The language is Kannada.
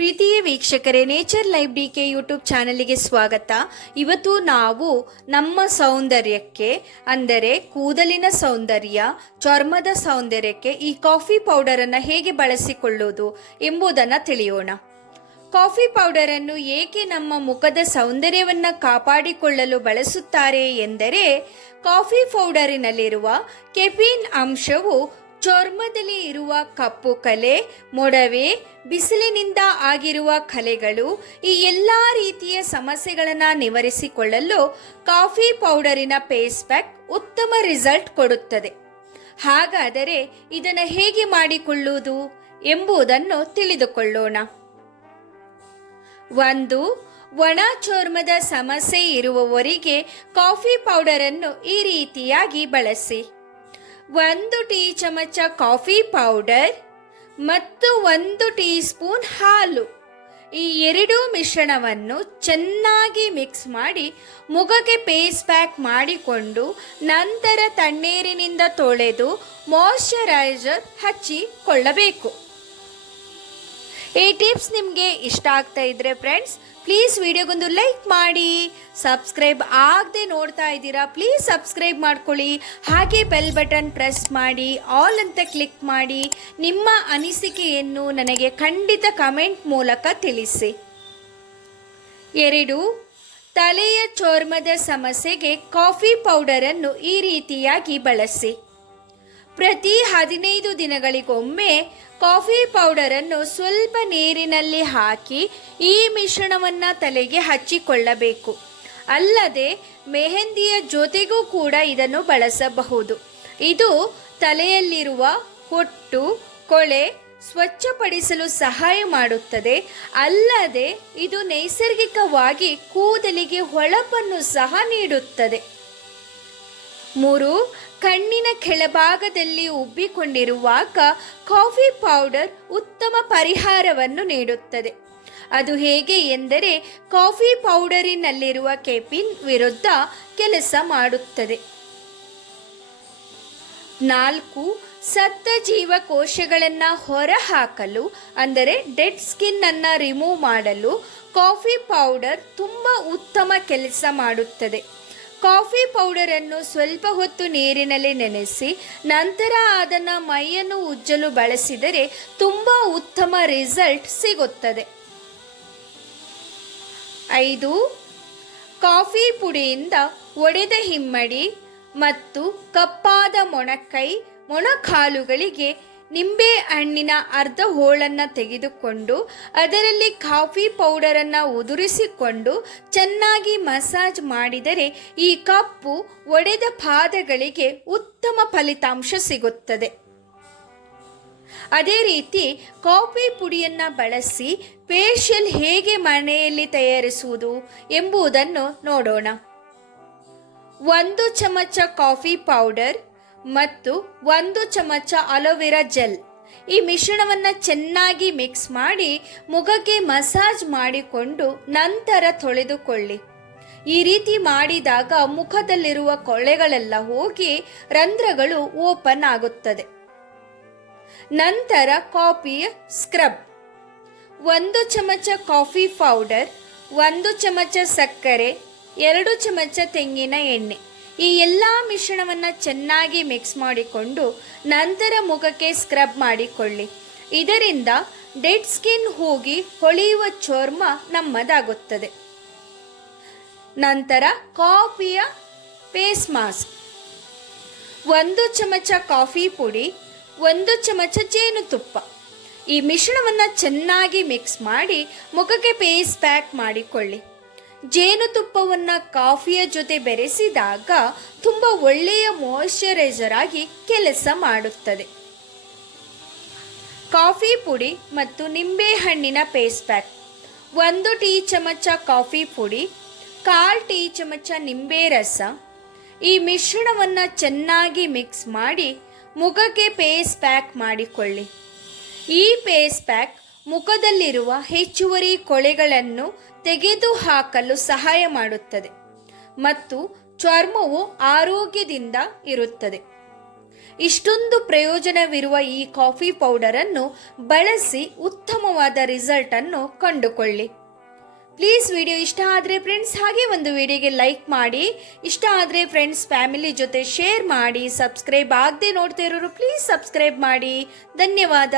ಪ್ರೀತಿಯ ವೀಕ್ಷಕರೇ nature live D K YouTube ಚಾನಲಿಗೆ ಸ್ವಾಗತ. ಇವತ್ತು ನಾವು ನಮ್ಮ ಸೌಂದರ್ಯಕ್ಕೆ, ಅಂದರೆ ಕೂದಲಿನ ಸೌಂದರ್ಯ, ಚರ್ಮದ ಸೌಂದರ್ಯಕ್ಕೆ ಈ ಕಾಫಿ ಪೌಡರನ್ನು ಹೇಗೆ ಬಳಸಿಕೊಳ್ಳುವುದು ಎಂಬುದನ್ನು ತಿಳಿಯೋಣ. ಕಾಫಿ ಪೌಡರನ್ನು ಏಕೆ ನಮ್ಮ ಮುಖದ ಸೌಂದರ್ಯವನ್ನು ಕಾಪಾಡಿಕೊಳ್ಳಲು ಬಳಸುತ್ತಾರೆ ಎಂದರೆ ಕಾಫಿ ಪೌಡರಿನಲ್ಲಿರುವ ಕೆಫೀನ್ ಅಂಶವು ಚರ್ಮದಲ್ಲಿ ಇರುವ ಕಪ್ಪು ಕಲೆ, ಮೊಡವೆ, ಬಿಸಿಲಿನಿಂದ ಆಗಿರುವ ಕಲೆಗಳು ಈ ಎಲ್ಲ ರೀತಿಯ ಸಮಸ್ಯೆಗಳನ್ನು ನಿವಾರಿಸಿಕೊಳ್ಳಲು ಕಾಫಿ ಪೌಡರಿನ ಫೇಸ್ ಪ್ಯಾಕ್ ಉತ್ತಮ ರಿಸಲ್ಟ್ ಕೊಡುತ್ತದೆ. ಹಾಗಾದರೆ ಇದನ್ನು ಹೇಗೆ ಮಾಡಿಕೊಳ್ಳುವುದು ಎಂಬುದನ್ನು ತಿಳಿದುಕೊಳ್ಳೋಣ. ಒಂದು, ಒಣ ಚರ್ಮದ ಸಮಸ್ಯೆ ಇರುವವರಿಗೆ ಕಾಫಿ ಪೌಡರನ್ನು ಈ ರೀತಿಯಾಗಿ ಬಳಸಿ. ಒಂದು ಟೀ ಚಮಚ ಕಾಫಿ ಪೌಡರ್ ಮತ್ತು ಒಂದು ಟೀ ಸ್ಪೂನ್ ಹಾಲು. ಈ ಎರಡೂ ಮಿಶ್ರಣವನ್ನು ಚೆನ್ನಾಗಿ ಮಿಕ್ಸ್ ಮಾಡಿ ಮುಖಕ್ಕೆ ಪೇಸ್ ಪ್ಯಾಕ್ ಮಾಡಿಕೊಂಡು ನಂತರ ತಣ್ಣೀರಿನಿಂದ ತೊಳೆದು ಮಾಯಶ್ಚರೈಸರ್ ಹಚ್ಚಿಕೊಳ್ಳಬೇಕು ಈ ಟಿಪ್ಸ್ ನಿಮಗೆ ಇಷ್ಟ ಆಗ್ತಾ ಇದ್ರೆ ಫ್ರೆಂಡ್ಸ್ ಪ್ಲೀಸ್ ವಿಡಿಯೋಗೊಂದು ಲೈಕ್ ಮಾಡಿ. ಸಬ್ಸ್ಕ್ರೈಬ್ ಆಗದೆ ನೋಡ್ತಾ ಇದ್ದೀರಾ ಪ್ಲೀಸ್ ಸಬ್ಸ್ಕ್ರೈಬ್ ಮಾಡ್ಕೊಳ್ಳಿ. ಹಾಗೆ ಬೆಲ್ ಬಟನ್ ಪ್ರೆಸ್ ಮಾಡಿ ಆಲ್ ಅಂತ ಕ್ಲಿಕ್ ಮಾಡಿ, ನಿಮ್ಮ ಅನಿಸಿಕೆಯನ್ನು ನನಗೆ ಖಂಡಿತ ಕಮೆಂಟ್ ಮೂಲಕ ತಿಳಿಸಿ. ಎರಡು, ತಲೆಯ ಚರ್ಮದ ಸಮಸ್ಯೆಗೆ ಕಾಫಿ ಪೌಡರನ್ನು ಈ ರೀತಿಯಾಗಿ ಬಳಸಿ. ಪ್ರತಿ ಹದಿನೈದು ದಿನಗಳಿಗೊಮ್ಮೆ ಕಾಫಿ ಪೌಡರನ್ನು ಸ್ವಲ್ಪ ನೀರಿನಲ್ಲಿ ಹಾಕಿ, ಈ ಮಿಶ್ರಣವನ್ನು ತಲೆಗೆ ಹಚ್ಚಿಕೊಳ್ಳಬೇಕು. ಅಲ್ಲದೆ ಮೆಹಂದಿಯ ಜೊತೆಗೂ ಕೂಡ ಇದನ್ನು ಬಳಸಬಹುದು. ಇದು ತಲೆಯಲ್ಲಿರುವ ಹೊಟ್ಟು, ಕೊಳೆ ಸ್ವಚ್ಛಪಡಿಸಲು ಸಹಾಯ ಮಾಡುತ್ತದೆ. ಅಲ್ಲದೆ ಇದು ನೈಸರ್ಗಿಕವಾಗಿ ಕೂದಲಿಗೆ ಹೊಳಪನ್ನು ಸಹ ನೀಡುತ್ತದೆ. ಮೂರು, ಕಣ್ಣಿನ ಕೆಳಭಾಗದಲ್ಲಿ ಉಬ್ಬಿಕೊಂಡಿರುವಾಗ ಕಾಫಿ ಪೌಡರ್ ಉತ್ತಮ ಪರಿಹಾರವನ್ನು ನೀಡುತ್ತದೆ. ಅದು ಹೇಗೆ ಎಂದರೆ ಕಾಫಿ ಪೌಡರಿನಲ್ಲಿರುವ ಕೆಪಿನ್ ವಿರುದ್ಧ ಕೆಲಸ ಮಾಡುತ್ತದೆ. ನಾಲ್ಕು, ಸತ್ತ ಜೀವಕೋಶಗಳನ್ನು ಹೊರಹಾಕಲು, ಅಂದರೆ ಡೆಡ್ ಸ್ಕಿನ್ ಅನ್ನು ರಿಮೂವ್ ಮಾಡಲು ಕಾಫಿ ಪೌಡರ್ ತುಂಬ ಉತ್ತಮ ಕೆಲಸ ಮಾಡುತ್ತದೆ. ಕಾಫಿ ಪೌಡರನ್ನು ಸ್ವಲ್ಪ ಹೊತ್ತು ನೀರಿನಲ್ಲಿ ನೆನೆಸಿ, ನಂತರ ಅದನ್ನು ಮೈಯನ್ನು ಉಜ್ಜಲು ಬಳಸಿದರೆ ತುಂಬ ಉತ್ತಮ ರಿಸಲ್ಟ್ ಸಿಗುತ್ತದೆ. ಐದು, ಕಾಫಿ ಪುಡಿಯಿಂದ ಒಡೆದ ಹಿಮ್ಮಡಿ ಮತ್ತು ಕಪ್ಪಾದ ಮೊಣಕೈ ಮೊಣಕಾಲುಗಳಿಗೆ ನಿಂಬೆ ಹಣ್ಣಿನ ಅರ್ಧ ಹೋಳನ್ನು ತೆಗೆದುಕೊಂಡು ಅದರಲ್ಲಿ ಕಾಫಿ ಪೌಡರನ್ನು ಉದುರಿಸಿಕೊಂಡು ಚೆನ್ನಾಗಿ ಮಸಾಜ್ ಮಾಡಿದರೆ ಈ ಕಪ್ಪು ಒಡೆದ ಪಾದಗಳಿಗೆ ಉತ್ತಮ ಫಲಿತಾಂಶ ಸಿಗುತ್ತದೆ. ಅದೇ ರೀತಿ ಕಾಫಿ ಪುಡಿಯನ್ನು ಬಳಸಿ ಫೇಶಿಯಲ್ ಹೇಗೆ ಮನೆಯಲ್ಲಿ ತಯಾರಿಸುವುದು ಎಂಬುದನ್ನು ನೋಡೋಣ. ಒಂದು ಚಮಚ ಕಾಫಿ ಪೌಡರ್ ಮತ್ತು ಒಂದು ಚಮಚ ಅಲೋವೆರಾ ಜೆಲ್. ಈ ಮಿಶ್ರಣವನ್ನು ಚೆನ್ನಾಗಿ ಮಿಕ್ಸ್ ಮಾಡಿ ಮುಖಕ್ಕೆ ಮಸಾಜ್ ಮಾಡಿಕೊಂಡು ನಂತರ ತೊಳೆದುಕೊಳ್ಳಿ. ಈ ರೀತಿ ಮಾಡಿದಾಗ ಮುಖದಲ್ಲಿರುವ ಕೊಳೆಗಳೆಲ್ಲ ಹೋಗಿ ರಂಧ್ರಗಳು ಓಪನ್ ಆಗುತ್ತದೆ. ನಂತರ ಕಾಫಿಯ ಸ್ಕ್ರಬ್. ಒಂದು ಚಮಚ ಕಾಫಿ ಪೌಡರ್, ಒಂದು ಚಮಚ ಸಕ್ಕರೆ, ಎರಡು ಚಮಚ ತೆಂಗಿನ ಎಣ್ಣೆ. ಈ ಎಲ್ಲ ಮಿಶ್ರಣವನ್ನು ಚೆನ್ನಾಗಿ ಮಿಕ್ಸ್ ಮಾಡಿಕೊಂಡು ನಂತರ ಮುಖಕ್ಕೆ ಸ್ಕ್ರಬ್ ಮಾಡಿಕೊಳ್ಳಿ. ಇದರಿಂದ ಡೆಡ್ ಸ್ಕಿನ್ ಹೋಗಿ ಹೊಳೆಯುವ ಚರ್ಮ ನಮ್ಮದಾಗುತ್ತದೆ. ನಂತರ ಕಾಫಿಯ ಫೇಸ್ ಮಾಸ್ಕ್ ಒಂದು ಚಮಚ ಕಾಫಿ ಪುಡಿ ಒಂದು ಚಮಚ ಜೇನುತುಪ್ಪ ಈ ಮಿಶ್ರಣವನ್ನು ಚೆನ್ನಾಗಿ ಮಿಕ್ಸ್ ಮಾಡಿ ಮುಖಕ್ಕೆ ಪೇಸ್ ಪ್ಯಾಕ್ ಮಾಡಿಕೊಳ್ಳಿ. ಜೇನುತುಪ್ಪವನ್ನು ಕಾಫಿಯ ಜೊತೆ ಬೆರೆಸಿದಾಗ ತುಂಬ ಒಳ್ಳೆಯ ಮಾಯಶ್ಚರೈಸರ್ ಆಗಿ ಕೆಲಸ ಮಾಡುತ್ತದೆ. ಕಾಫಿ ಪುಡಿ ಮತ್ತು ನಿಂಬೆಹಣ್ಣಿನ ಪೇಸ್ಟ್ ಪ್ಯಾಕ್ ಒಂದು ಟೀ ಚಮಚ ಕಾಫಿ ಪುಡಿ, ಕಾಲು ಟೀ ಚಮಚ ನಿಂಬೆ ರಸ. ಈ ಮಿಶ್ರಣವನ್ನು ಚೆನ್ನಾಗಿ ಮಿಕ್ಸ್ ಮಾಡಿ ಮುಖಕ್ಕೆ ಪೇಸ್ ಪ್ಯಾಕ್ ಮಾಡಿಕೊಳ್ಳಿ. ಈ ಪೇಸ್ ಪ್ಯಾಕ್ ಮುಖದಲ್ಲಿರುವ ಹೆಚ್ಚುವರಿ ಕೊಳೆಗಳನ್ನು ತೆಗೆದುಹಾಕಲು ಸಹಾಯ ಮಾಡುತ್ತದೆ ಮತ್ತು ಚರ್ಮವು ಆರೋಗ್ಯದಿಂದ ಇರುತ್ತದೆ. ಇಷ್ಟೊಂದು ಪ್ರಯೋಜನವಿರುವ ಈ ಕಾಫಿ ಪೌಡರನ್ನು ಬಳಸಿ ಉತ್ತಮವಾದ ರಿಸಲ್ಟನ್ನು ಕಂಡುಕೊಳ್ಳಿ. ಪ್ಲೀಸ್ ವಿಡಿಯೋ ಇಷ್ಟ ಆದರೆ ಫ್ರೆಂಡ್ಸ್ ಹಾಗೆ ಒಂದು ವಿಡಿಯೋಗೆ ಲೈಕ್ ಮಾಡಿ. ಇಷ್ಟ ಆದರೆ ಫ್ರೆಂಡ್ಸ್ ಫ್ಯಾಮಿಲಿ ಜೊತೆ ಶೇರ್ ಮಾಡಿ. ಸಬ್ಸ್ಕ್ರೈಬ್ ಆಗದೆ ನೋಡ್ತಾ ಇರೋರು ಪ್ಲೀಸ್ ಸಬ್ಸ್ಕ್ರೈಬ್ ಮಾಡಿ. ಧನ್ಯವಾದ.